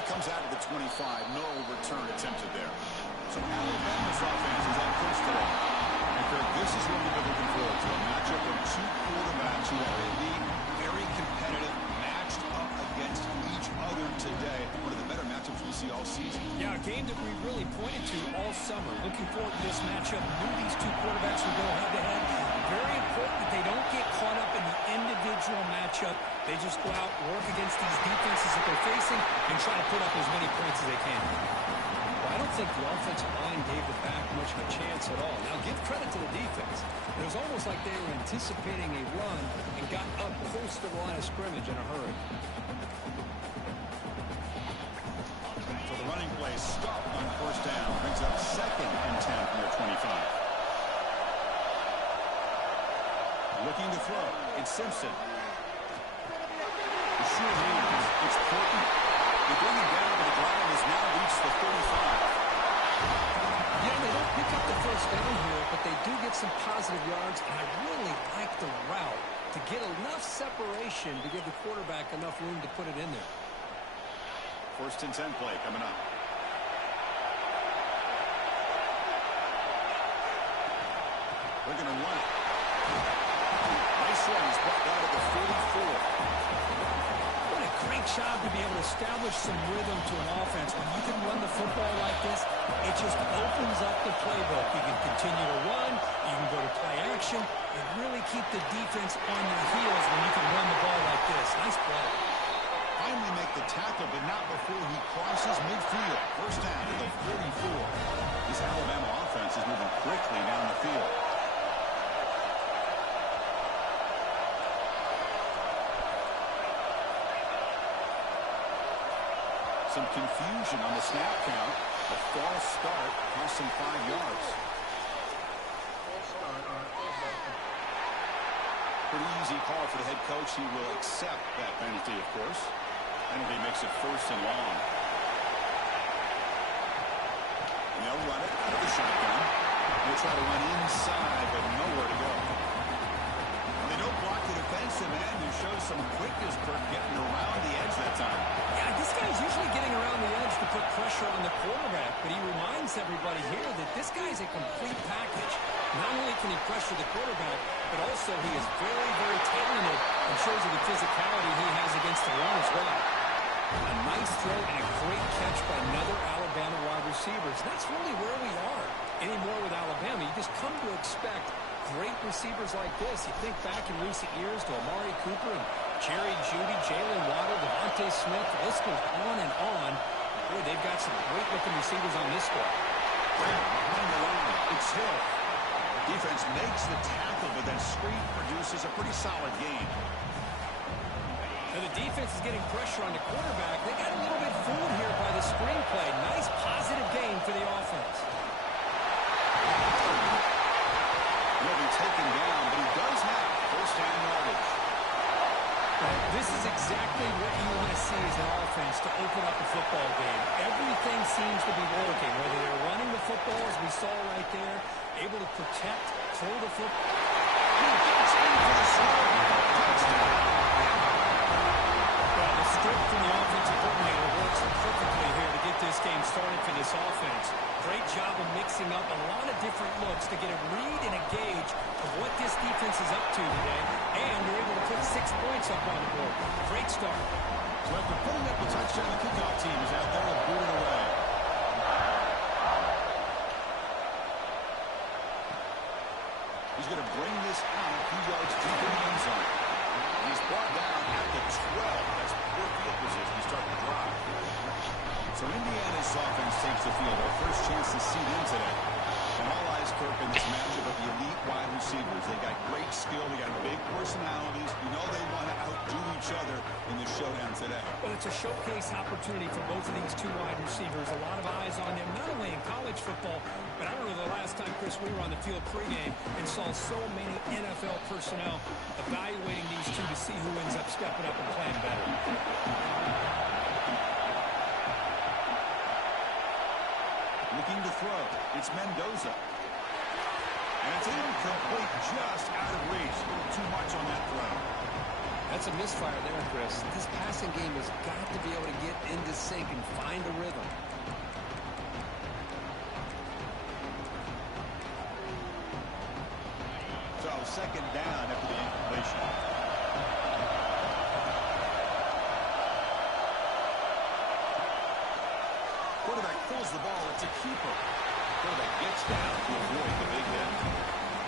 It comes out of the 25. No return attempted there. So Alabama's offense is up first today. And Kirk, this is what we've been looking forward to. A matchup of two quarterbacks who are elite, very competitive, matched up against each other today. One of the better matchups we see all season. Yeah, a game that we really pointed to all summer. Looking forward to this matchup. Knew these two quarterbacks would go head-to-head. Very important that they don't get caught up in the individual matchup. They just go out, work against these defenses that they're facing, and try to put up as many points as they can. I don't think the offensive line gave the back much of a chance at all. Now, give credit to the defense. It was almost like they were anticipating a run and got up close to the line of scrimmage in a hurry. So the running play stopped on first down. Brings up 2nd and 10 from their 25. Looking to throw. It's Simpson. The sure hands. It's Portman. They bring him down, but the ground has now reached the 35. Yeah, they don't pick up the first down here, but they do get some positive yards, and I really like the route to get enough separation to give the quarterback enough room to put it in there. 1st and 10 play coming up. They're going to run it. Nice run. He's brought down to the 44. What a great job to be able to establish some rhythm to an offense. When you can run the football like this, it just opens up the playbook. You can continue to run. You can go to play action and really keep the defense on their heels when you can run the ball like this. Nice play. Finally make the tackle, but not before he crosses midfield. First down to the 44. This Alabama offense is moving quickly down the field. Some confusion on the snap count. A false start cost him 5 yards. Pretty easy call for the head coach. He will accept that penalty, of course. Penalty makes it 1st and long. And they'll run it out of the shotgun. They'll try to run inside, but nowhere to go. They don't block the defensive end, who shows some quickness for getting around the edge that time. Yeah, this guy's usually getting around the edge to put pressure on the quarterback, but he reminds everybody here that this guy's a complete package. Not only can he pressure the quarterback, but also he is very, very talented and shows you the physicality he has against the run as well. A nice throw and a great catch by another Alabama wide receiver. That's really where we are anymore with Alabama. You just come to expect great receivers like this. You think back in recent years to Amari Cooper and Jerry Jeudy, Jalen Waddle, Devontae Smith. The list goes on and on. Boy, they've got some great-looking receivers on this squad. Behind the line, it's Hill. Defense makes the tackle, but then screen produces a pretty solid game. Now the defense is getting pressure on the quarterback. They got a little bit fooled here by the screen play. Nice positive game for the offense. He'll be taken down, but he does have first down yardage. This is exactly what you want to see as an offense to open up a football game. Everything seems to be working, whether they're running the football, as we saw right there, able to protect, throw the football. Well, the script from the offensive coordinator works perfectly here to get this game started for this offense. Great job of mixing up a lot of different looks to get a read and a gauge of what this defense is up to today, and you're able to put 6 points up on the board. Great start. So after putting up a touchdown, the kickoff team is out there to boot it away. He's going to bring this out a few yards deep in the end zone. He's brought down at the 12. That's poor field position to start the drive. So Indiana's offense takes the field. Our first chance to see them today. And all eyes, Kirk, in this matchup of the elite wide receivers. They got great skill. They got big personalities. You know they want to outdo each other in the showdown today. Well, it's a showcase opportunity for both of these two wide receivers. A lot of eyes on them, not only in college football, but I don't know the last time, Chris, we were on the field pregame and saw so many NFL personnel evaluating these two to see who ends up stepping up and playing better. Looking to throw. It's Mendoza. And it's incomplete, just out of reach. A little too much on that throw. That's That's a misfire there, Chris. This passing game has got to be able to get into sync and find a rhythm. So second down after the incompletion. Quarterback pulls the ball. It's a keeper. Quarterback gets down to avoid the big hit.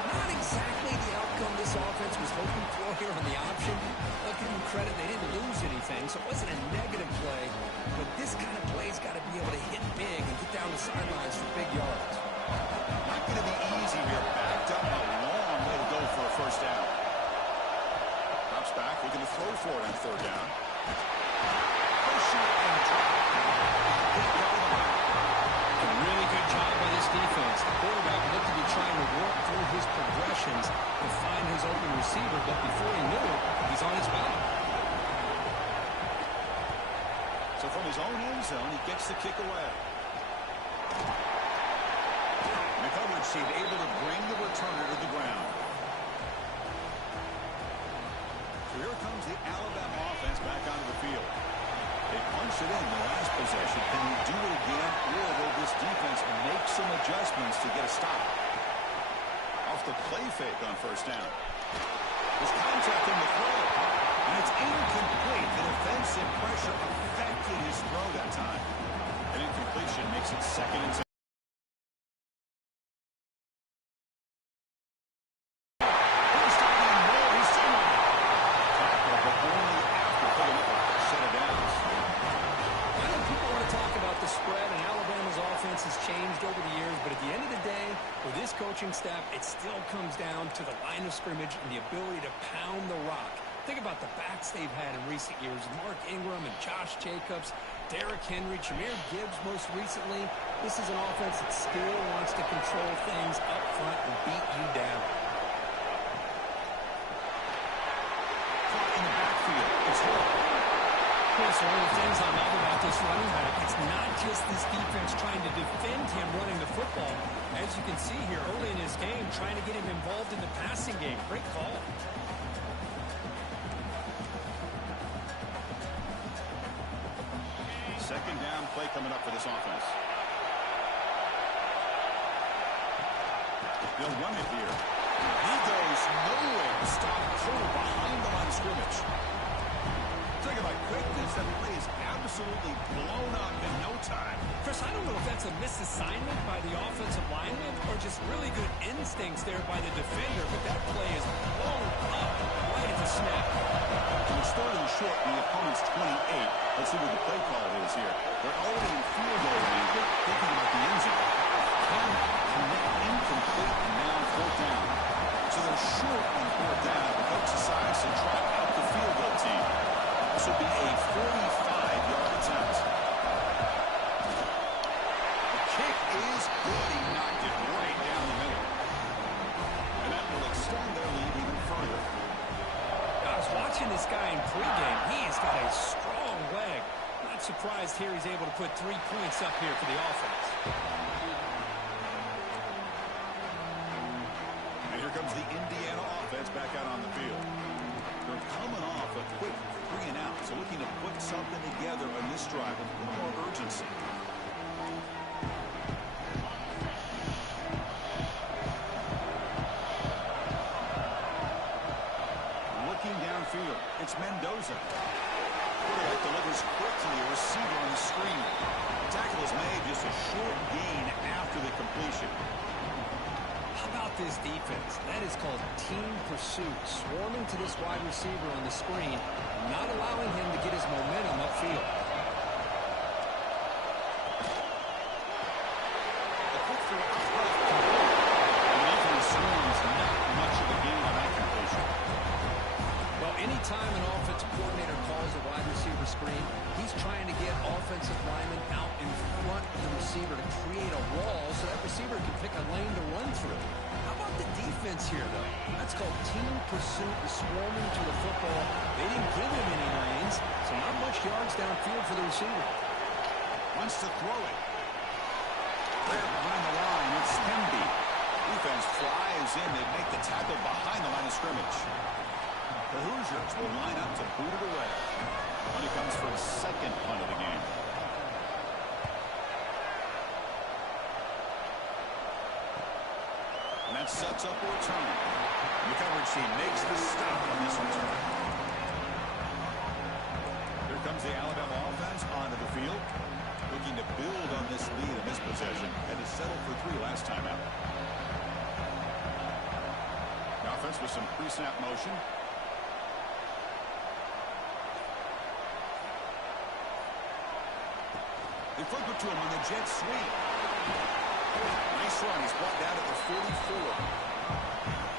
Not exactly the outcome this offense was hoping for here on the option. I'll give them credit, they didn't lose anything, so it wasn't a negative play. But this kind of play's got to be able to hit big and get down the sidelines for big yards. Not going to be easy here. Backed up a long way to go for a first down. Drops back, looking to throw for it on third down. Push it and drop. A really good job by this defense. The quarterback looked to be trying to work through his progressions to find his open receiver, but before he knew it, he's on his back. So from his own end zone, he gets the kick away. And the coverage team able to bring the returner to the ground. So here comes the Alabama offense back onto the field. They punched it in the last possession. Can they do it again, or will this defense make some adjustments to get a stop? Off the play fake on first down. There's contact in the throw, and it's incomplete. The defensive pressure affected his throw that time. An incompletion makes it second and 10. Coaching staff, it still comes down to the line of scrimmage and the ability to pound the rock. Think about the backs they've had in recent years. Mark Ingram and Josh Jacobs, Derrick Henry, Jahmyr Gibbs most recently. This is an offense that still wants to control things up front and beat you down. Caught in the backfield. It's Hill. Chris, one of the things I love about this running back, it's not just this defense trying to defend him running the football. As you can see here early in his game, trying to get him involved in the passing game. Great call. Second down play coming up for this offense. They'll run it here. He goes nowhere to stop Cole behind the line of scrimmage. Talking about quickness, that play is absolutely blown up in no time. Chris, I don't know if that's a misassignment by the offensive lineman or just really good instincts there by the defender, but that play is blown up right at the snap. And it's third and short in the opponent's 28. Let's see what the play call is here. They're already in field goal range. They're thinking about the end zone. Connect incomplete and now fourth down. So they're short on fourth down. The coach decides to trot out the field goal team. This will be a 45-yard attempt. The kick is good. He knocked it right down the middle. And that will extend their lead even further. I was watching this guy in pregame. He's got a strong leg. Not surprised here he's able to put 3 points up here for the offense. And here comes the Indiana offense back out on the field. They're coming off a quick 3 and out, so looking to put something together on this drive with a little more urgency. Looking downfield, it's Mendoza. Quarterback delivers quickly, a receiver on the screen. Tackle is made, just a short gain after the completion. How about this defense? That is called team pursuit. Swarming to this wide receiver on the screen, not allowing him to get his momentum upfield. A quick throw out left. And offense swarms, not much of a gain on that completion. Well, anytime an offensive coordinator calls a wide receiver screen, he's trying to get offensive linemen out in front of the receiver to create a wall so that receiver can pick a lane to run through. How about the defense here, though? That's called team pursuit and swarming to the football. They didn't give him any lanes, so not much yards downfield for the receiver. Wants to throw it. There behind the line, it's Hemby. Defense flies in. They make the tackle behind the line of scrimmage. The Hoosiers rushers will line up to boot it away. When it comes for a second punt of the game. And that sets up a return. The coverage team makes the stop on this return. Here comes the Alabama offense onto the field. Looking to build on this lead in this possession. Had to settle for 3 last time out. The offense with some pre-snap motion. They flip it to him on the jet sweep. Nice run. He's brought down at the 44.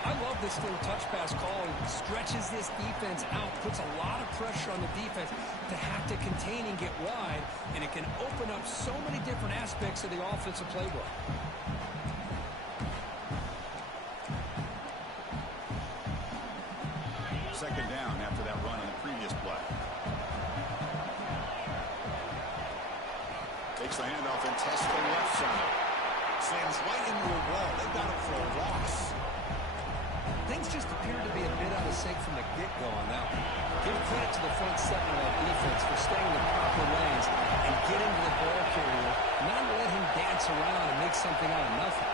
I love this little touch pass call. It stretches this defense out, puts a lot of pressure on the defense to have to contain and get wide, and it can open up so many different aspects of the offensive playbook. Second down after that run on the previous play. Takes the handoff and tests the left side. Slams right into a wall. They've got him for a loss. Things just appear to be a bit out of sync from the get-go on that one. Give credit to the front seven of that defense for staying in the proper lanes and getting to the ball carrier, not let him dance around and make something out of nothing.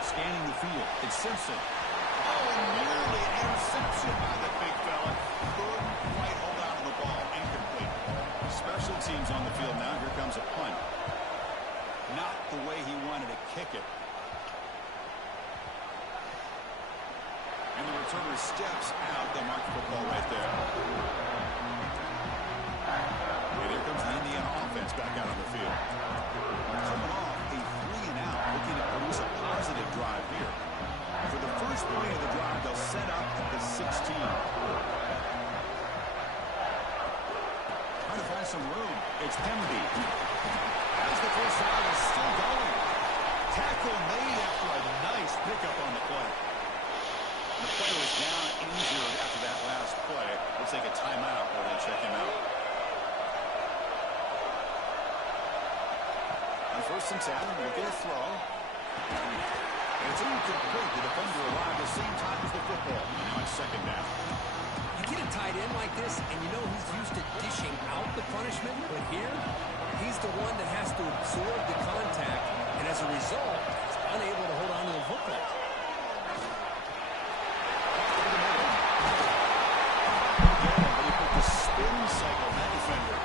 Scanning the field. It's Simpson. Oh, nearly an interception by the big fella. Couldn't quite hold on to the ball. Incomplete. Special teams on the field now. Here comes a punt. Not the way he wanted to kick it. And the returner steps out. They mark the football right there. And here comes the Indiana offense back out on the field. Coming off a 3-and-out, looking to produce a positive drive here. For the first play of the drive, they'll set up at the 16. Trying to find some room. It's Hemby. As the first down is still going. Tackle made after a nice pickup on the play. The player was down injured after that last play. Looks like a timeout while they check him out. On 1st and 10, we'll get a throw. And it's incomplete. The defender arrived at the same time as the football. And now it's 2nd down. You get a tight end like this, and you know he's used to dishing out the punishment, but here, he's the one that has to absorb the contact, and as a result, he's unable to hold on to the football. Spin cycle, that defender.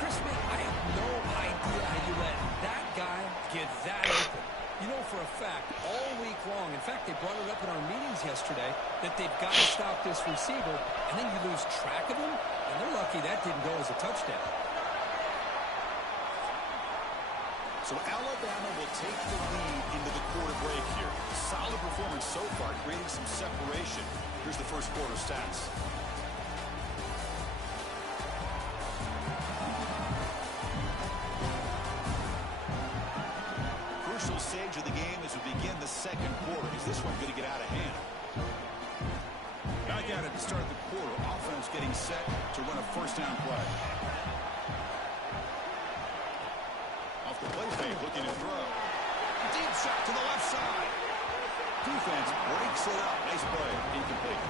Chris, man, I have no idea how you let that guy get that open. You know for a fact, all week long, in fact, they brought it up in our meetings yesterday, that they've got to stop this receiver, and then you lose track of him, and they're lucky that didn't go as a touchdown. So Alabama will take the lead into the quarter break here. Solid performance so far, creating some separation. Here's the first quarter stats. Crucial stage of the game as we begin the second quarter. Is this one going to get out of hand? Back at it to start the quarter. Offense getting set to run a first down play. Off the play fake, looking to throw. Deep shot to the left side. Defense breaks it up. Nice play. Incomplete.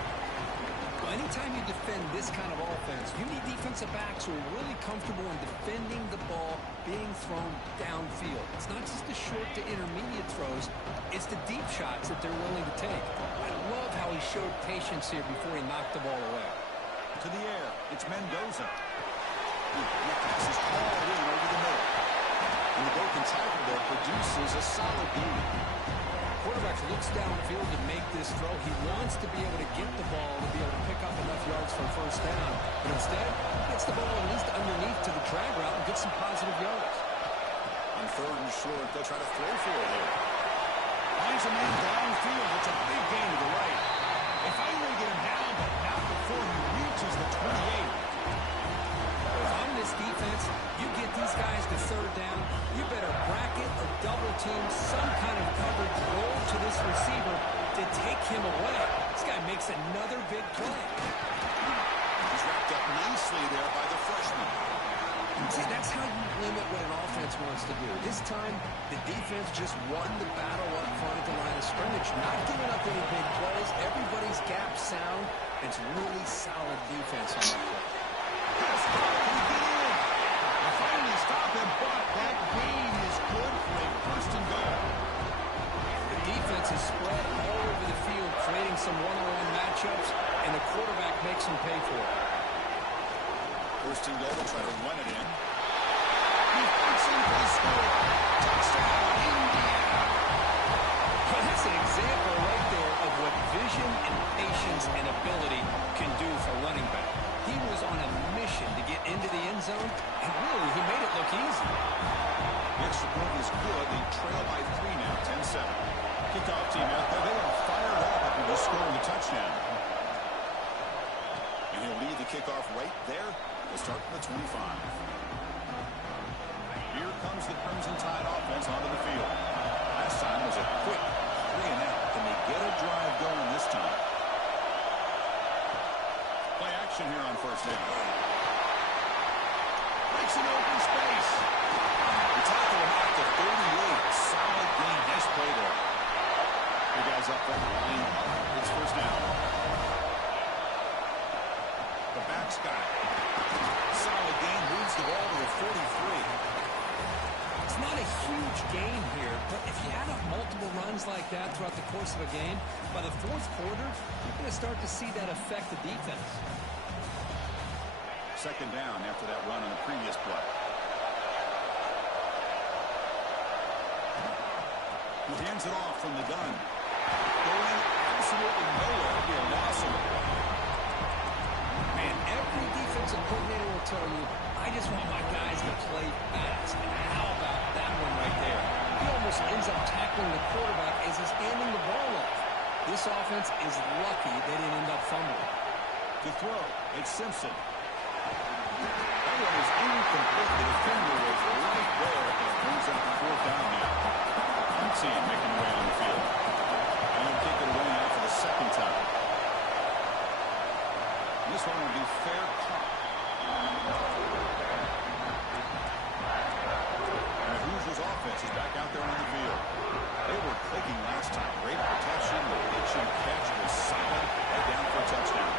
Well, anytime you defend this kind of offense, you need defensive backs who are really comfortable in defending the ball being thrown downfield. It's not just the short to intermediate throws, it's the deep shots that they're willing to take. I love how he showed patience here before he knocked the ball away. To the air, it's Mendoza. He passes all in over the middle. And the broken tackle there produces a solid gain. Quarterback looks downfield to make this throw. He wants to be able to get the ball to be able to pick up enough yards for a first down. But instead, he gets the ball at least underneath to the drag route and gets some positive yards. On 3rd and short, they'll try to throw for it here. Finds a man downfield. It's a big gain to the right. They finally get him down, but not before he reaches the 28. If I'm this defense, you get these guys to 3rd down, you better bracket or double team some kind of coverage roll to this receiver to take him away. This guy makes another big play. He's wrapped up nicely there by the freshman. See, that's how you limit what an offense wants to do. This time, the defense just won the battle up front at the line of scrimmage, not giving up any big plays. Everybody's gap sound, and against really solid defense on that play. They finally stop him, but that gain is good for a first and goal. The defense is spread all over the field, creating some one-on-one matchups, and the quarterback makes them pay for it. First and goal, try to run it in. He fights in for the score. Touchdown, Indiana. Well, that's an example right there of what vision and patience and ability can do for running back. He was on a mission to get into the end zone, and really, he made it look easy. The extra point is good. They trail by 3 now, 10-7. Kickoff team out there. They are fired up after just scoring a touchdown. And he'll lead the kickoff right there. We'll start from the 25. Here comes the Crimson Tide offense onto the field. Last time was a quick 3-and-out. Can they get a drive going this time? Play action here on first down. Breaks an open space. The tackle him out to 38. Solid gain. Nice play there. The guys up front line up. It's first down. The back's got it. Solid gain. Moves the ball to the 43. It's not a huge gain here, but if you add up multiple runs like that throughout the course of a game, by the fourth quarter, you're going to start to see that affect the defense. Second down after that run on the previous play. He hands it off from the gun. Going absolutely nowhere. It'll be a loss on the play. Man, every defensive coordinator will tell you, I just want my guys to play fast. And how about that one right there? He almost ends up tackling the quarterback as he's handing the ball off. This offense is lucky they didn't end up fumbling. To throw, it's Simpson. That one is incomplete. The defender was right there. It brings up fourth down now. Team making their way on the field. And he'll kick it away now for the second time. This one will be fair caught. And the Hoosiers offense is back out there on the field. They were clicking last time. Great protection. The pitch and catch was solid. Right down for a touchdown.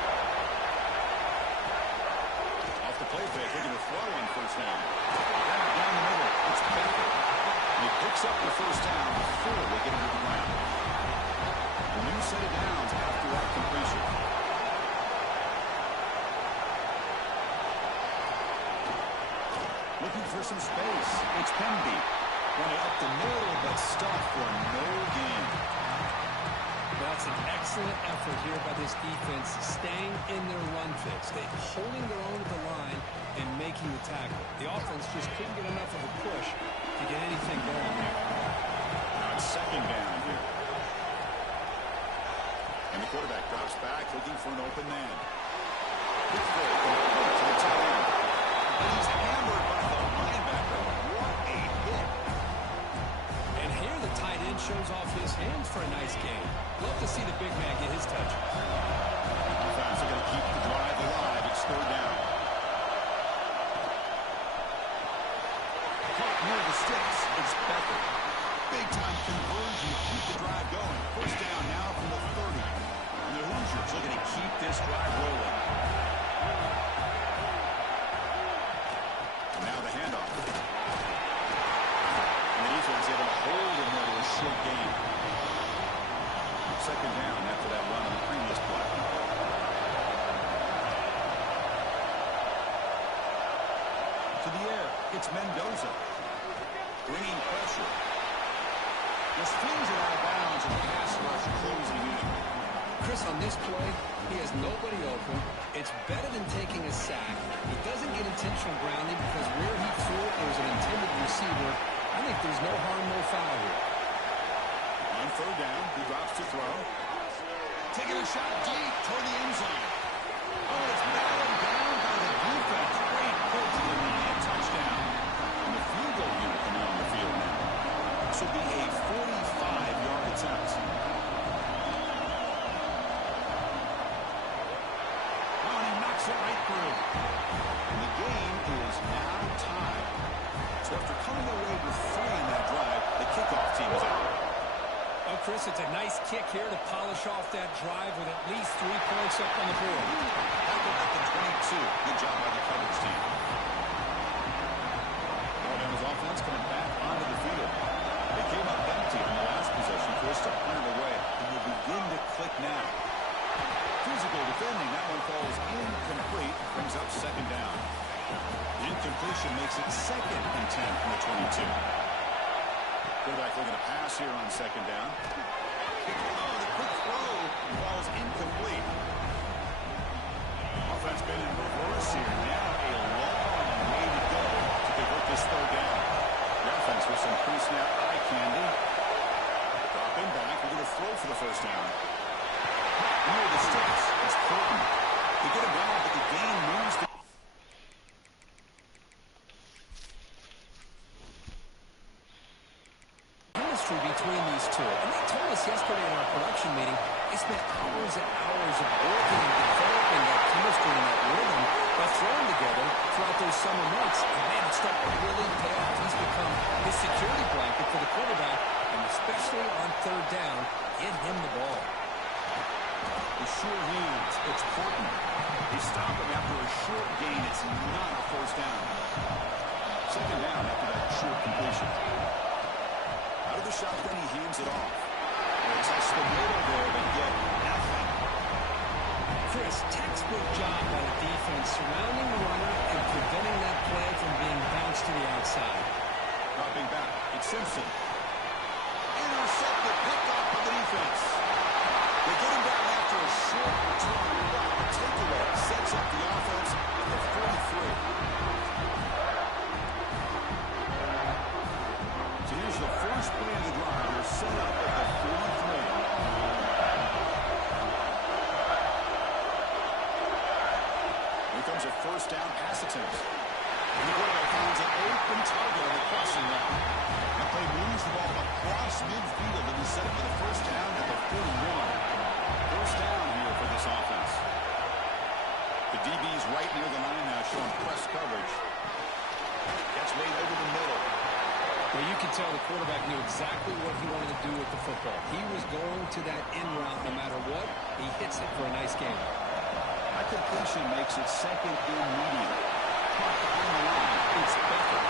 Off the play fake, looking to throw on first down. Down the middle. It's Baker. He picks up the first down before they get into the ground. A new set of downs after that completion. Looking for some space. It's Pemby. Running up the middle, but stuffed for no gain. That's an excellent effort here by this defense, staying in their run fix. They're holding their own at the line and making the tackle. The offense just couldn't get enough of a push to get anything going there. Now it's second down here. And the quarterback drops back, looking for an open man. Quick throw complete to the tight end. And he's hammered by the linebacker. What a hit. And here the tight end shows off his hands for a nice game. Love to see the big man get his touches. Defense are going to keep the drive alive. It's third down. Caught near the sticks. It's Becker. Big-time conversion to keep the drive going. First down now from the 30. And the Hoosiers looking to keep this drive rolling. And now the handoff. And the defense able to hold him there to a short gain. Second down after that run on the previous play. To the air, it's Mendoza. Bringing pressure. Just flings it out of bounds and pass rush closing in. Chris, on this play, he has nobody open. It's better than taking a sack. He doesn't get intentional grounding because where he threw it, there was an intended receiver. I think there's no harm, no foul here. On third down, he drops to throw. Taking a shot deep toward the end zone. Oh, it's battled down by the defense. Great pull to the line, touchdown. And the field goal unit coming on the field now. This will be a 45-yard attempt. Oh, and he knocks it right through. And the game is now tied. So after coming away with 3 in that drive, the kickoff team is out. Oh, Chris, it's a nice kick here to polish off that drive with at least 3 points up on the board. Tackle at the 22. Good job by the coverage team. Alabama's offense coming back onto the field. They came up empty on the last possession. Chris to punt it away. And will begin to click now. Physical defending. That one falls incomplete. Brings up second down. The incompletion makes it 2nd and 10 from the 22. Quarterback looking to pass here on second down. Oh, the quick throw falls incomplete. Offense been in reverse here. Now a long way to go to convert this third down. The offense with some pre-snap eye candy. Dropping back. We're going to throw for the first down. Near the sticks. It's Colton. They get him down, but the game moves to between these two. And they told us yesterday in our production meeting they spent hours and hours of working and developing that chemistry and that rhythm by throwing together throughout those summer months. And man, it's starting to really pay off. He's become his security blanket for the quarterback, and especially on third down, get him the ball. The sure hands. It's Portland. They stop him after a short gain. It's not a first down. Second down after that short completion. Out of the shotgun, he hands it off. They test the middle there, but get nothing. Chris, textbook job by the defense surrounding the runner and preventing that play from being bounced to the outside. Dropping back, it's Simpson. Intercepted, picked off by the defense. They get him down after a short return. The takeaway sets up the offense at the 43. So here's the first play of the drive. They're set up at the 43. Here comes a first down pass attempt. And the quarterback finds an open target on the crossing route. The play moves the ball across midfield and is set up for the first down at the 41. First down here for this offense. The DB's right near the line now showing press coverage. Gets made over the middle. Well, you can tell the quarterback knew exactly what he wanted to do with the football. He was going to that in route no matter what. He hits it for a nice game. That completion makes it 2nd and medium. Caught behind the line. It's Becker.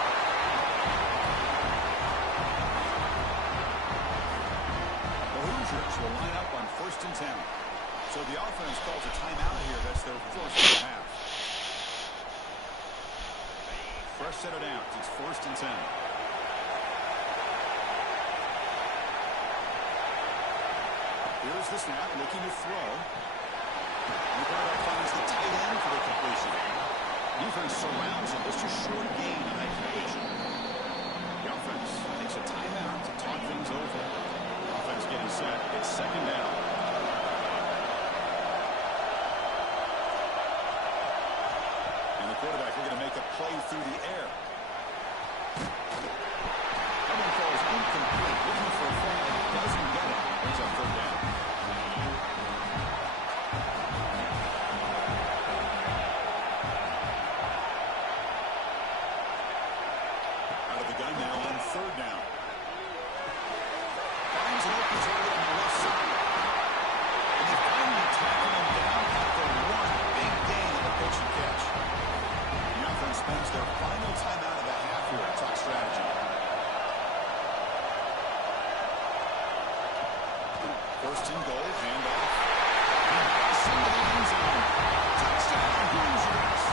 The Hoosiers will line up on 1st and 10. So the offense calls a timeout here. That's their first of the half. Fresh set of downs. It's 1st and 10. Here's the snap, looking to throw. The quarterback finds the tight end for the completion. Defense surrounds him. Just a short gain on that completion. The offense takes a timeout to talk things over. Offense getting set. It's second down. And the quarterback looking to make a play through the air. That one falls incomplete. Looking for a flag. Doesn't get it. Brings up third down. Out of the gun now on third down. Finds an open target on the left side. And they finally tackle him down at the 1. Big gain on the pitch and catch. The offense spends their final timeout of the half here at Talk Strategy. First and goal, handoff. Into the end zone. Touchdown, Hoosiers.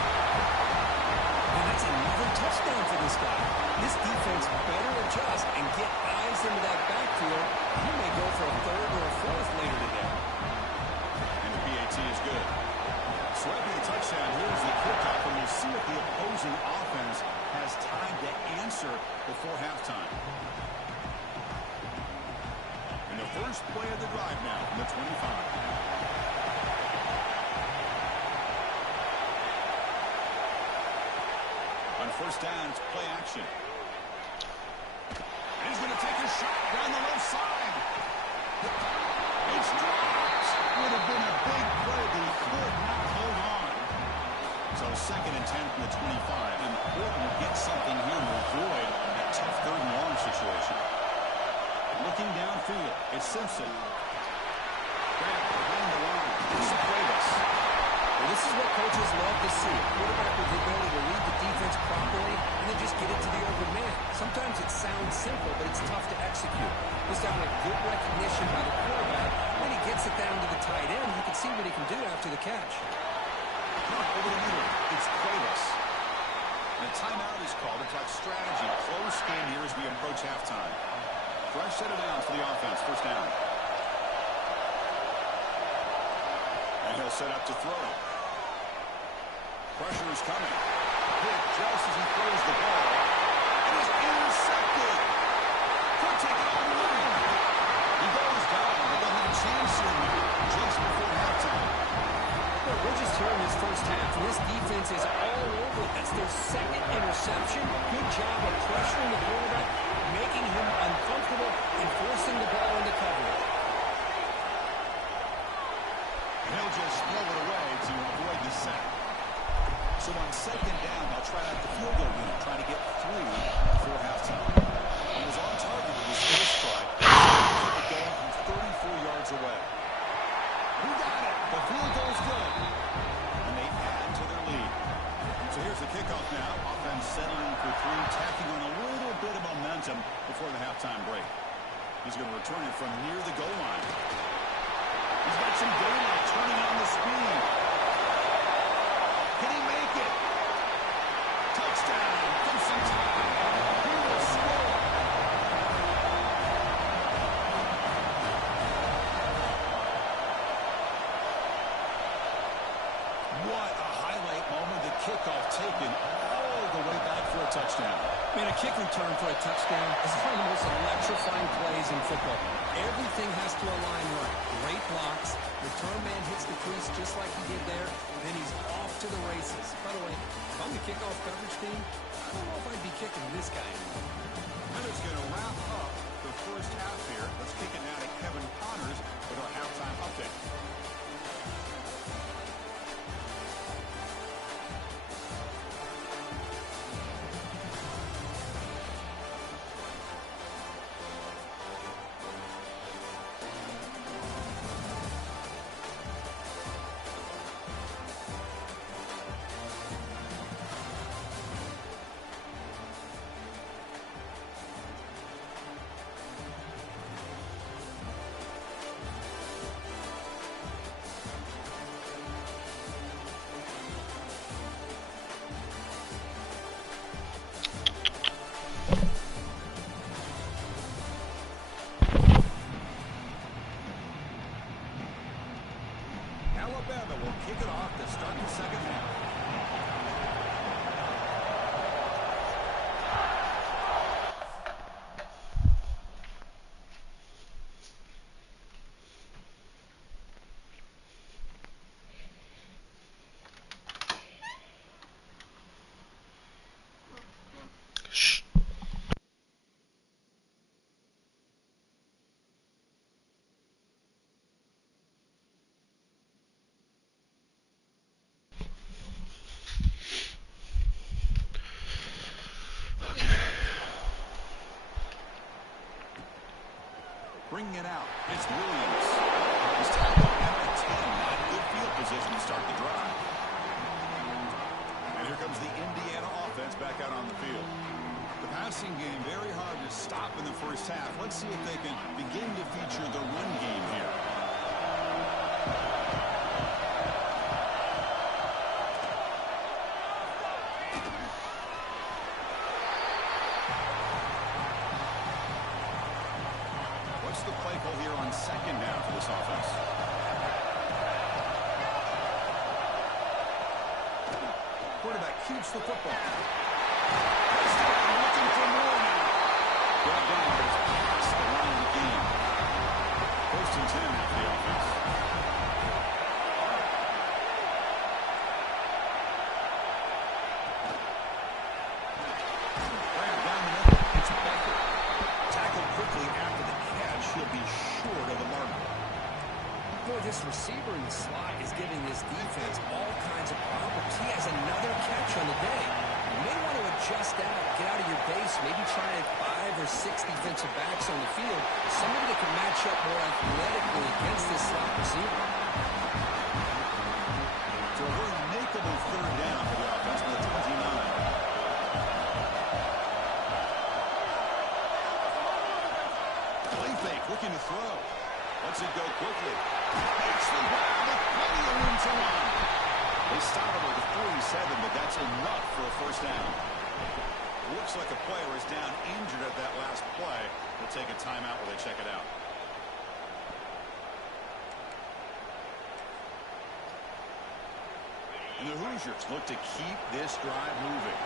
And that's another touchdown for this guy. This defense better adjust and get eyes into that backfield. He may go for a 3rd or a 4th later today. And the PAT is good. Swiping the touchdown, here's the kickoff, and we'll see if the opposing offense has time to answer before halftime. And the first play of the drive now from the 25. On first down, it's play action. And he's going to take a shot down the left side. It's dropped. Would have been a big play, but he could not hold on. So 2nd and 10 from the 25. Important to get something here to avoid a tough 3rd and long situation. Looking downfield, it's Simpson. Back behind the line, it's Cuevas. Well, this is what coaches love to see. A quarterback with the ability to read the defense properly and then just get it to the open man. Sometimes it sounds simple, but it's tough to execute. Just having a good recognition by the quarterback. When he gets it down to the tight end, you can see what he can do after the catch. Over the middle, it's Cuevas. And a timeout is called to talk strategy. Close game here as we approach halftime. Fresh set of downs for the offense. First down. And he'll set up to throw. Pressure is coming. Hit just as he throws the ball. It is intercepted. Could take it all the way. He goes down, but they'll have a chance here now, just before halftime. Well, we're just here in this first half, and this defense is all over. That's their second interception. Good job of pressuring the quarterback, making him uncomfortable, and forcing the ball into coverage. He'll just throw it away to avoid the sack. So on second down, they'll try out the field goal unit, trying to get through before halftime. He was on target with his first try. Keep it going from 34 yards away. Who got it? The field goal's good. And they add to their lead. So here's the kickoff now. Offense settling for three, tacking on a little bit of momentum before the halftime break. He's going to return it from near the goal line. He's got some daylight turning on the speed. Can he make it? Touchdown. Comes some time. He will score. What a highlight moment. The kickoff taken all the way back for a touchdown. Man, a kick return for a touchdown is one of the most electrifying plays in football. Everything has to align right. Great blocks. Return man hits the crease just like he did there. Then he's off to the races. By the way, if I'm the kickoff coverage team, I don't know if I'd be kicking this guy anymore. And it's going to wrap up the first half here. Let's kick it now to Kevin Connors with our halftime update. Alabama will kick it off to start the second half. Bringing it out, it's Williams. He's tackled at the 10. Not good field position to start the drive. And here comes the Indiana offense back out on the field. The passing game very hard to stop in the first half. Let's see if they can begin to feature the run game here. What's the play call here on second down for this offense? Quarterback keeps the football. Looking for more now. Brought down past the line of the game. First and 10 for the offense. Down the middle. It's Becker. Tackled quickly after the catch. He'll be short of the mark. Boy, this receiver in the slot is giving this defense all kinds of problems. He has another catch on the day. You may want to adjust out, get out of your base, maybe try 5 or 6 defensive backs on the field, somebody that can match up more athletically against this slot receiver. So a very makeable third down for the offense with 29. Play fake, looking to throw. Lets it go quickly. Makes the grab with plenty of room to run. They stop it at the 47, but that's enough for a first down. Looks like a player is down injured at that last play. They'll take a timeout while they check it out. And the Hoosiers look to keep this drive moving.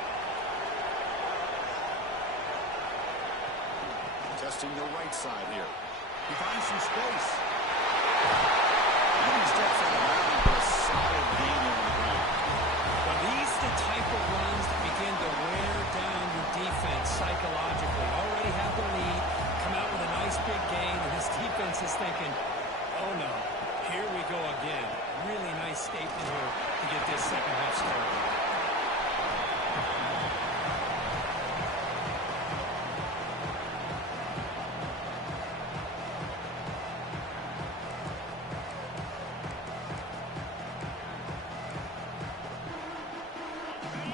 Testing the right side here. He finds some space. And he steps out of bounds for a solid gain on the ground. Well, these are the type of runs that begin to wear down your defense psychologically. Already have the lead, come out with a nice big gain, and this defense is thinking, oh no, here we go again. Really nice statement here to get this second half started.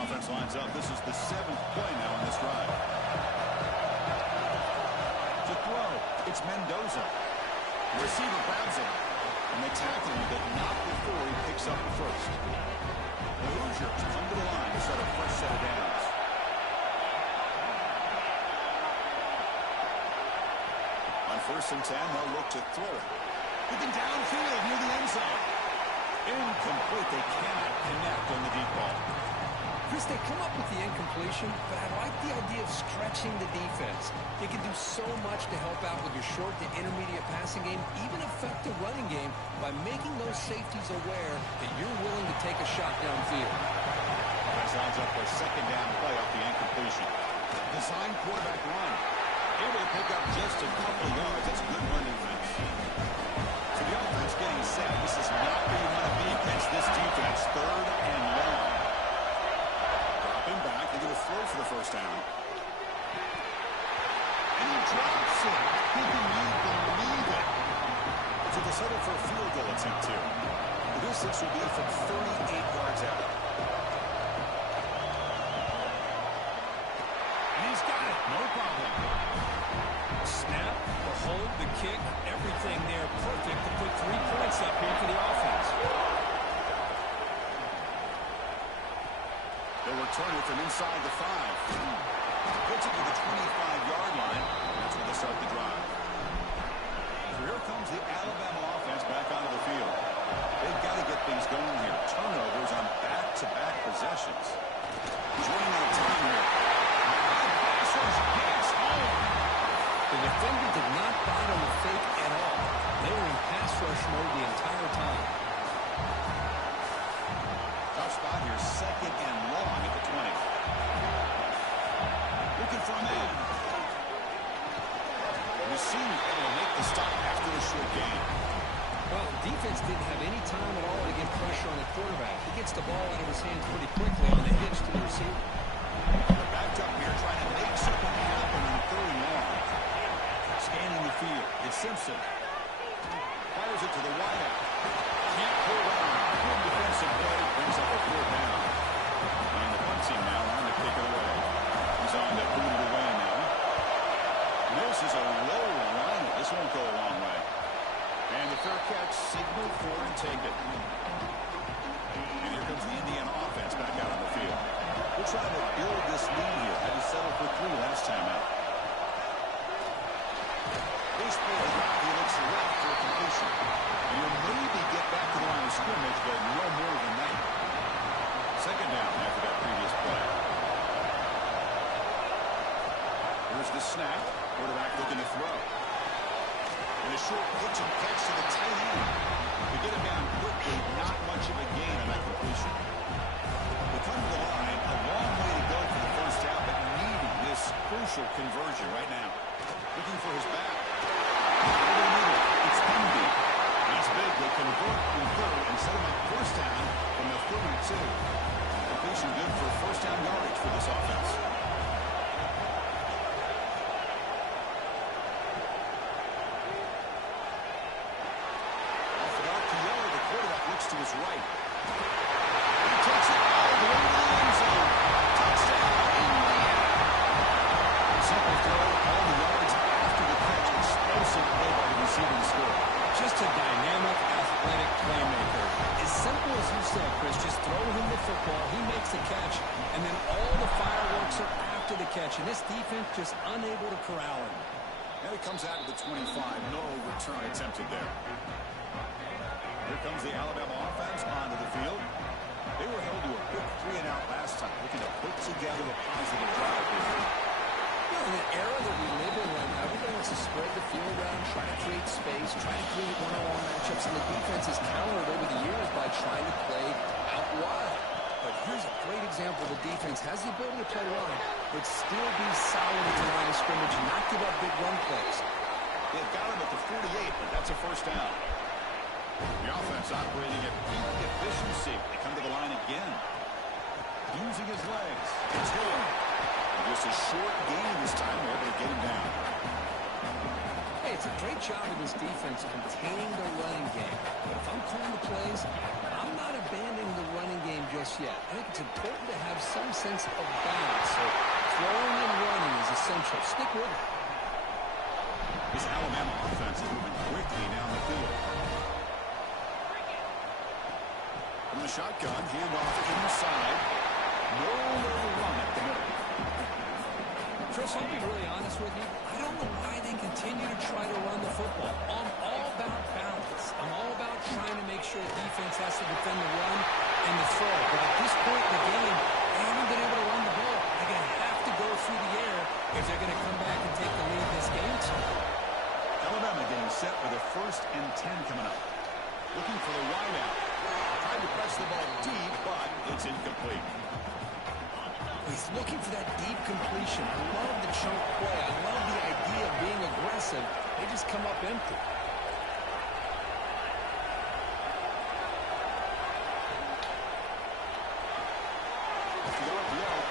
Offense lines up. This is the 7th play now on this drive. To throw, it's Mendoza. The receiver grabs him, and they tackle him, but not before he picks up the first. The Hoosiers come to the line to set a fresh set of downs. On 1st and 10, they'll look to throw it. Looking downfield near the end zone. Incomplete. They cannot connect on the deep ball. Chris, they come up with the incompletion, but I like the idea of stretching the defense. They can do so much to help out with your short to intermediate passing game, even affect the running game by making those safeties aware that you're willing to take a shot downfield. Offense lines up for a 2nd down play off the incompletion. Design quarterback run. Able to pick up just a couple of yards. That's good run defense. So the offense getting set. This is not where you want to be against this defense. 3rd and long. Back. They're going to throw for the first down. And he drops it. Can you believe it? So they'll settle for a field goal attempt here. The distance will be from 38 yards out. And he's got it. No problem. Snap, the hold, the kick, everything there perfect to put 3 points up here for the offense. They'll return it from inside the 5. Puts it to the 25-yard line. That's where they start the drive. So here comes the Alabama offense back onto the field. They've got to get things going here. Turnovers on back-to-back possessions. He's running out of time here. Gets home. The defender did not bite on the fake at all. They were in pass rush mode the entire time. Tough spot here, 2nd and long at the 20. Looking for a man. The senior able to make the stop after a short gain. Well, defense didn't have any time at all to get pressure on the quarterback. He gets the ball out of his hands pretty quickly on the hitch to the receiver. They're backed up here trying to make something happen on 3rd and long. Scanning the field. It's Simpson. Fires it to the wideout. Can't pull down. Good defensive play. Brings up a 4th down. And the punt team now on to kick it away. He's on to boot it away now. This is a low liner. This won't go a long way. And the fair catch signal for and take it. And here comes the Indiana offense back out on the field. We're trying to build this lead here. Had to settle for 3 last time out. Baseball the guy who looks left for a completion. You'll maybe get back to the line of scrimmage, but no more than that. 2nd down after that previous play. Here's the snap. Quarterback looking to throw. And a short pitch and catch to the tight end. To get him down quickly, not much of a gain on that completion. They come to the line, a long way to go for the first down, but needing this crucial conversion right now. Looking for his back. It's Henry. That's big. They convert in 3rd and set him up first down from the 32. Completion good for 1st down yardage for this offense. his right. He takes it all the way to the end zone. Touchdown, Indiana. Simple throw, all the yards after the catch. Explosive play by the receiving score. Just a dynamic, athletic playmaker. As simple as you said, Chris, just throw him the football, he makes the catch, and then all the fireworks are after the catch, and this defense just unable to corral him. And it comes out to the 25. No return attempted there. Here comes the Alabama offense onto the field. They were held to a quick 3-and-out last time, looking to put together a positive drive here. In the era that we live in right now, everybody wants to spread the field around, try to create space, try to create one-on-one matchups, and the defense has countered over the years by trying to play out wide. But here's a great example. The defense has the ability to play wide, but still be solid at the line of scrimmage and not give up big run plays. They've got him at the 48, but that's a first down. The offense operating at peak efficiency. They come to the line again. Using his legs. It's him. Just a short gain this time. They're able to get him down. Hey, it's a great job of this defense containing the running game. But if I'm calling the plays, I'm not abandoning the running game just yet. I think it's important to have some sense of balance. So throwing and running is essential. Stick with it. This Alabama offense is moving quickly down the field. From the shotgun, handoff inside. No run at the middle. Chris, I'll be really honest with you. I don't know why they continue to try to run the football. I'm all about balance. I'm all about trying to make sure defense has to defend the run and the throw. But at this point in the game, they haven't been able to run the ball. They're going to have to go through the air if they're going to come back and take the lead in this game. Alabama getting set for the 1st and 10 coming up. Looking for the wideout. Trying to press the ball deep, but it's incomplete. He's looking for that deep completion. I love the chunk play. I love the idea of being aggressive. They just come up empty.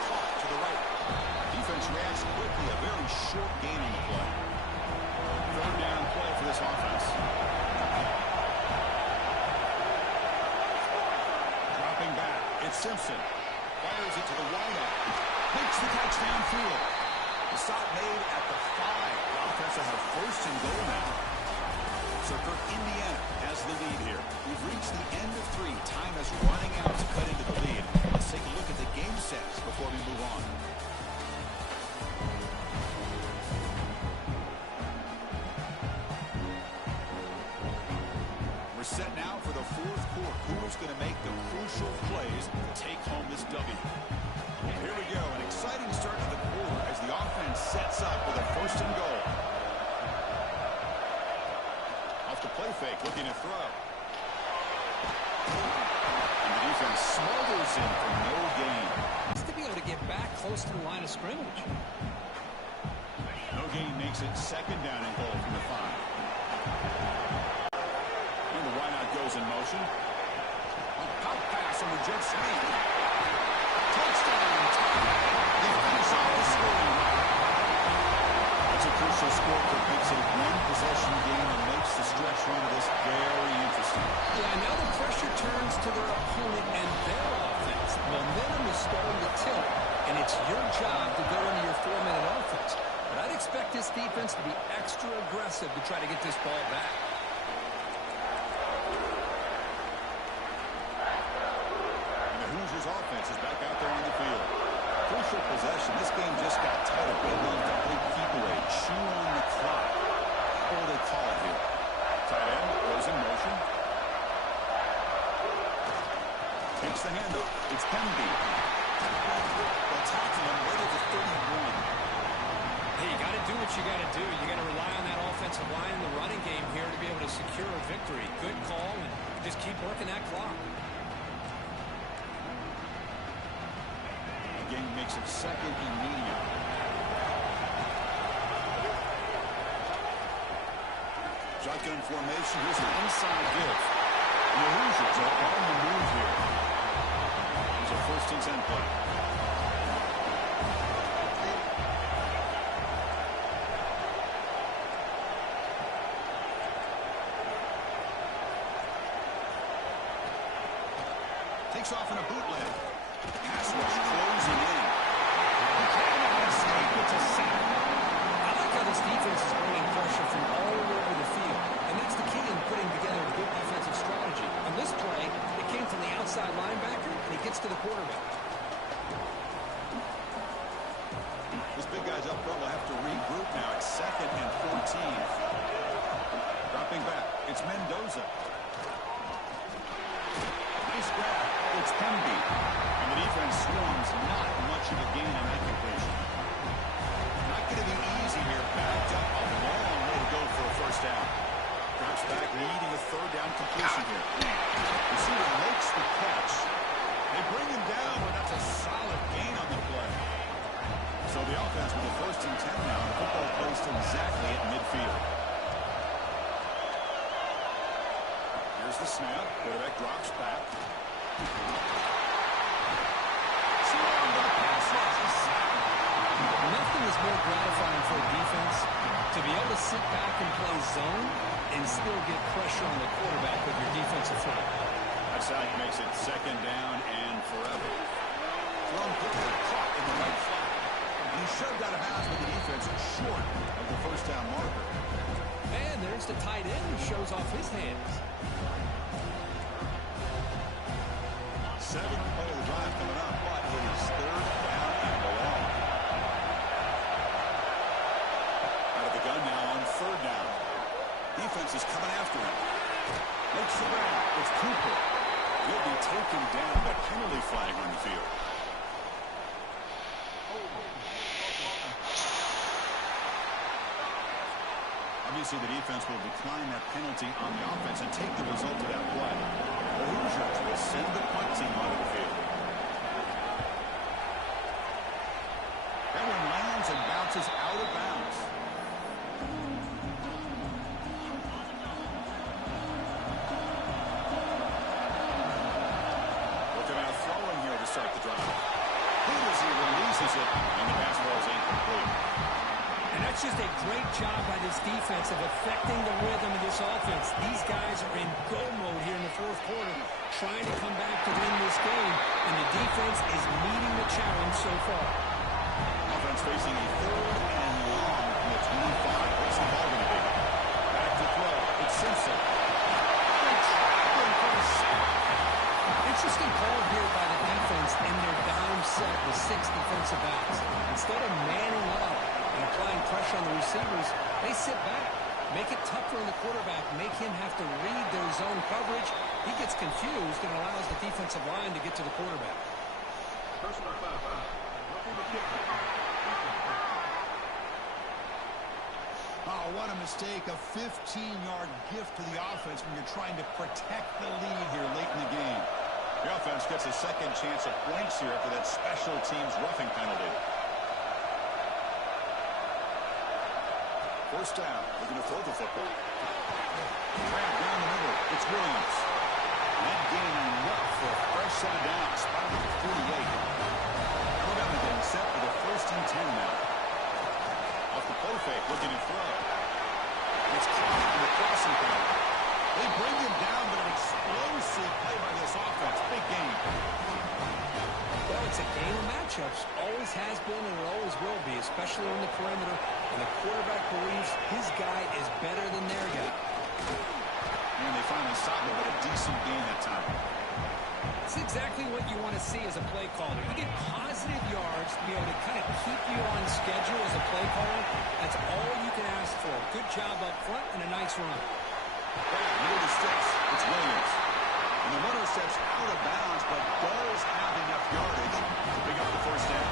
Caught to the right. Defense reacts quickly. A very short gain on the play. 3rd down play for this offense. Dropping back. It's Simpson. Fires it to the wideout. Makes the touchdown field. The stop made at the 5. The offense will have 1st and goal now. So for Indiana has the lead here. We've reached the end of 3. Time is running out to cut into the lead. Let's take a look at the game sets before we move on. We're set now for the 4th quarter. Who's going to make the crucial plays to take home this W? Here we go. An exciting start to the quarter as the offense sets up with a 1st and goal. Off the play fake, looking to throw. And the defense smothers in for no gain. Just to be able to get back close to the line of scrimmage. No gain makes it 2nd down and goal from the 5. And the wideout goes in motion. A pop pass on the jet sweep. Touchdown. They finish off the scoring. That's a crucial score that makes it a 1-possession game and makes the stretch run of this very interesting. Yeah, now the pressure turns to their opponent and their offense. Momentum is starting to tilt, and it's your job to go into your 4-minute offense. But I'd expect this defense to be extra aggressive to try to get this ball back. And the Hoosiers offense is back out there on the field. Crucial possession. This game just got tighter. They love to play keep away, chew on the clock. What do they call it here? Tight end goes in motion. Takes the handoff. It's Penby. They'll tackle him right at the 31. Hey, you got to do what you got to do. You got to rely on that offensive line in the running game here to be able to secure a victory. Good call, and just keep working that clock. Again, makes it 2nd and medium. Shotgun formation. Here's an inside give. And the Hoosiers are on the move here. Here's a 1st and 10 play. Takes off in a bootleg. Pass rush closing in. He can't escape. It's a sack. I like how this defense is bringing pressure from all over the field. And that's the key in putting together a good defensive strategy. On this play, it came from the outside linebacker, and he gets to the quarterback. This big guy's up front will have to regroup now. It's 2nd and 14. Dropping back. It's Mendoza. Nice grab. It's Hemby. And the defense swarms. Not much of a gain on that completion. Not going to be easy here. Backed up a long way to go for a first down. Drops back, needing a 3rd down completion here. Receiver makes the catch. They bring him down, but that's a solid gain on the play. So the offense with the 1st and 10 now. The football placed exactly at midfield. Here's the snap. Quarterback drops back. Nothing is more gratifying for a defense to be able to sit back and play zone and still get pressure on the quarterback with your defensive front. That sack makes it 2nd down and forever. Thrown quickly, caught in the right flat. And he shoved out of bounds with the defense short of the 1st down marker. And there's the tight end who shows off his hands. 7th play of the drive coming up, but it is 3rd down and long. Out of the gun now on 3rd down. Defense is coming after him. Makes the grab. It's Cooper. He'll be taken down, but penalty flag on the field. Obviously, the defense will decline that penalty on the offense and take the result of that play. The Hoosiers will send the punt team onto the field. That one lands and bounces out of bounds. Looking at throwing here to start the drive. He releases it, and the pass ball is incomplete. And that's just a great job by this defense of affecting the rhythm of this offense. These guys are in go mode here in the 4th quarter, trying to come back to win this game, and the defense is meeting the challenge so far. Offense facing a 3rd and long from the 25. What's the ball going to be? Back to throw. It's Simpson. Interesting call here by the defense in their dime set with 6 defensive backs. Instead of manning up and applying pressure on the receivers, they sit back, make it tougher on the quarterback, make him have to read their zone coverage. He gets confused and allows the defensive line to get to the quarterback. Oh, what a mistake. A 15-yard gift to the offense when you're trying to protect the lead here late in the game. The offense gets a 2nd chance at points here after that special teams roughing penalty. 1st down. They're going to throw the football. Grab down the middle. It's Williams. That gain enough for a fresh set of downs. Spotted at the 48. Alabama getting set for the 1st and 10 now. Off the play fake, looking to throw. It's caught in the crossing pattern. They bring him down, but an explosive play by this offense. Big game. Well, it's a game of matchups. Always has been and it always will be, especially on the perimeter. And the quarterback believes his guy is better than their guy. And they finally stopped it, but a decent game that time. It's exactly what you want to see as a play caller. You get positive yards to be able to kind of keep you on schedule as a play caller. That's all you can ask for. Good job up front and a nice run. Middle to 6. It's Williams. And the runner steps out of bounds, but does have enough yardage to pick up the 1st down.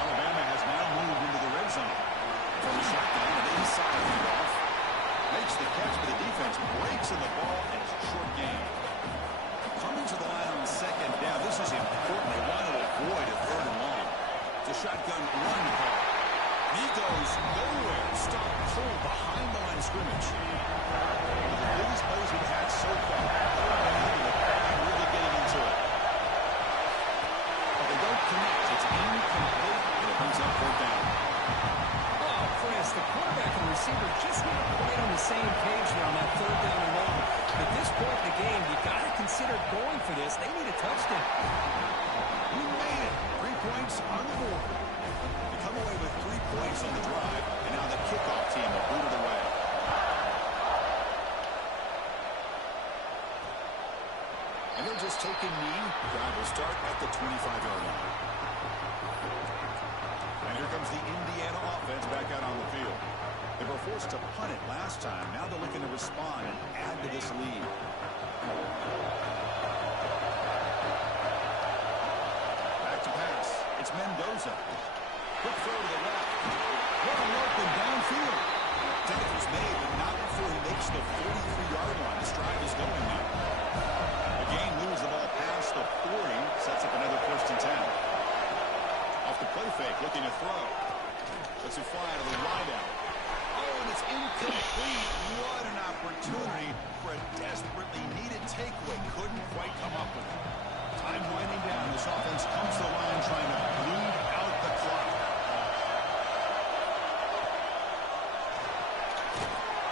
Alabama has now moved into the red zone. From the shotgun, an inside handoff. Makes the catch, but the defense breaks in the ball, and it's a short game. Coming to the line on 2nd down. This is important. They want to avoid a 3rd and long. It's a shotgun run call. He goes nowhere. Stop cold behind the line of scrimmage. The biggest plays we've had so far. Really getting into it. But they don't connect. It's incomplete, and it brings up 4th down. Oh, Chris, the quarterback and the receiver just not quite on the same page here on that 3rd down and long. At this point in the game, you got to consider going for this. They They need a touchdown. You made it. 3 points on the board. They come away with 3 points on the drive, and now the kickoff team will boot it away. And they're just taking knee. Drive will start at the 25-yard line. And here comes the Indiana offense back out on the field. They were forced to punt it last time. Now they're looking to respond and add to this lead. Back to pass. It's Mendoza. Quick throw to the left. What a open downfield. Tackle's made, but not before he makes the 43-yard line. This drive is going now. The game moves the ball past the 40. Sets up another 1st and 10. Off the play fake, looking to throw. Lets it fly out of the wideout. Oh, and it's incomplete. What an opportunity for a desperately needed takeaway. Couldn't quite come up with it. Time winding down. This offense comes to the line trying to bleed out the clock.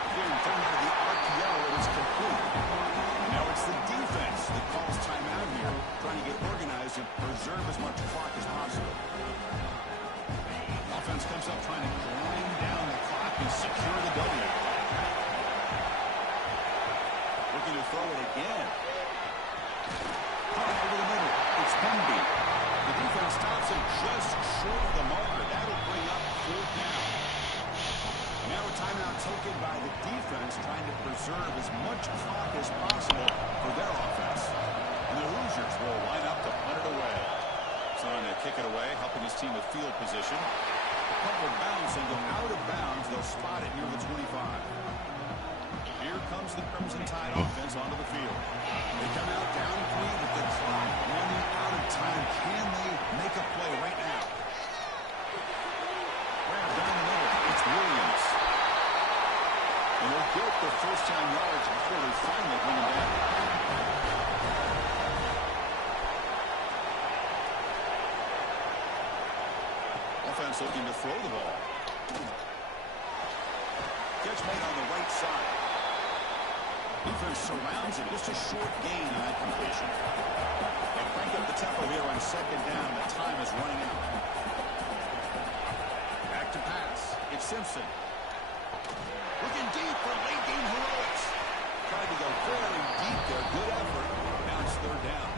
Again, thrown out of the RPO, it is complete. And now it's the defense that calls timeout here, trying to get organized and preserve as much clock as possible. Offense comes up trying to grind down the clock and secure the W. Looking to throw it again. Caught over the middle. It's Hemby. The defense stops him just short of the marker. That'll bring up 4th down. Now a timeout taken by the defense, trying to preserve as much clock as possible for their offense. And the Hoosiers will line up to punt it away. Trying to kick it away, helping his team with field position. A couple of bounds and go out of bounds. They'll spot it near the 25. Here comes the Crimson Tide offense onto the field. They come out down 3 with the clock running out of time. Can they make a play right now? Grab down the middle. It's Williams. And they'll get the 1st-down yards before they finally bring him down. Offense looking to throw the ball. Catch made on the right side. Defense surrounds it. Just a short gain on that completion. They crank up the tempo here on 2nd down. The time is running out. Back to pass. It's Simpson. Looking deep for late game heroics. Tried to go very deep there. Good effort. Now it's 3rd down.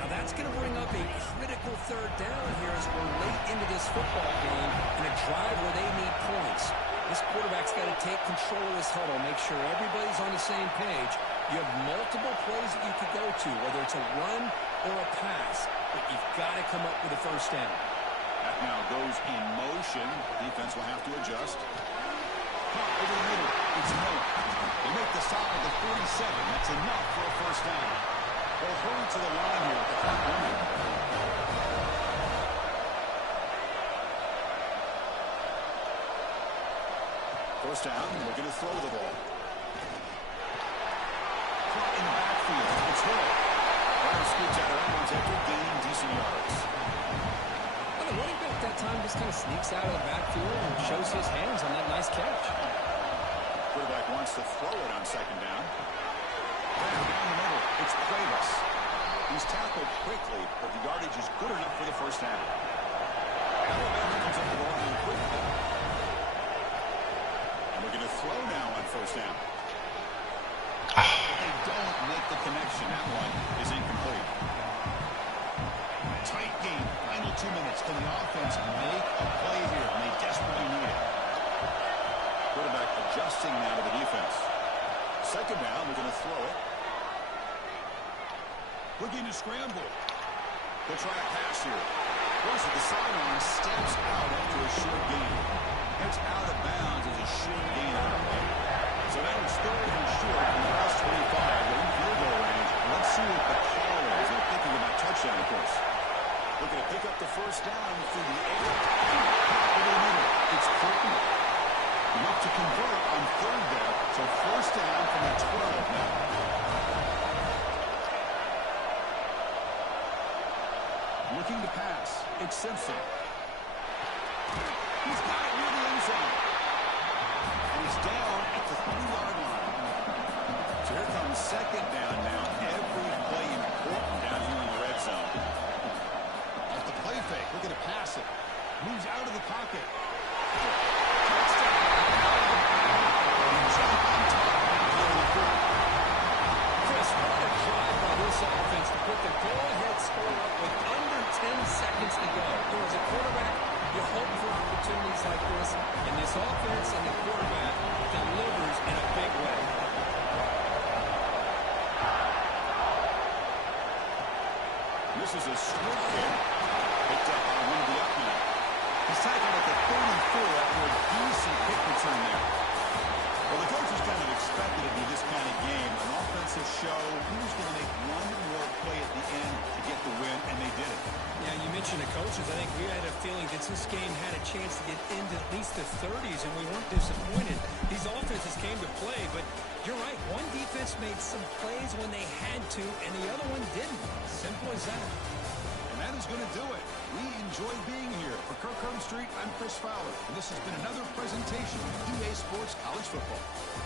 Now that's going to bring up a critical 3rd down here as we're late into this football game in a drive where they need points. This quarterback's got to take control of this huddle, make sure everybody's on the same page. You have multiple plays that you could go to, whether it's a run or a pass, but you've got to come up with a 1st down. That now goes in motion. Defense will have to adjust. Caught over the middle. It's Miller. They make the stop at the 47. That's enough for a 1st down. They'll hurry to the line here with the clock running. First down, looking to throw the ball. Caught in the backfield. It's Hill. Brown scoots out of bounds after gaining decent yards. Well, the running back that time just kind of sneaks out of the backfield and shows his hands on that nice catch. Quarterback wants to throw it on 2nd down. Down the middle. It's Cuevas. He's tackled quickly, but the yardage is good enough for the 1st down. Alabama comes up with the line quickly. And we're going to throw now on 1st down. But they don't make the connection. That one is incomplete. Tight game. Final 2 minutes. Can the offense make a play here? And they desperately need it. Quarterback adjusting now to the defense. 2nd down. We're going to throw it. Looking to scramble. They'll try a pass here. Goes to the sideline, steps out after a short gain. It's out of bounds as a short gain on the play. So now it's 3rd and short from the last 25. They're in field goal range. Let's see what the call is. They're thinking about touchdown, of course. Looking to pick up the 1st down through the air. Over the middle. It's Clinton. Enough to convert on 3rd there. So 1st down from the 12 now. Looking to pass. It's Simpson. He's got it near the end zone. And he's down at the 3-yard line. So here comes 2nd down now. Every play in put the go-ahead score up with under 10 seconds to go. As a quarterback, you hope for opportunities like this, and this offense and the quarterback delivers in a big way. This is a straight kick. Picked up by one of the up men. He's tackled at the 34 after a decent kick return there. Well, the coaches kind of expected it to be this kind of game, an offensive show. Who's going to make one more play at the end to get the win, and they did it. Yeah, you mentioned the coaches. I think we had a feeling that this game had a chance to get into at least the 30s, and we weren't disappointed. These offenses came to play, but you're right. One defense made some plays when they had to, and the other one didn't. Simple as that. And that is going to do it. We enjoyed being here. For Kirk Street, I'm Chris Fowler, and this has been another presentation of EA Sports College Football.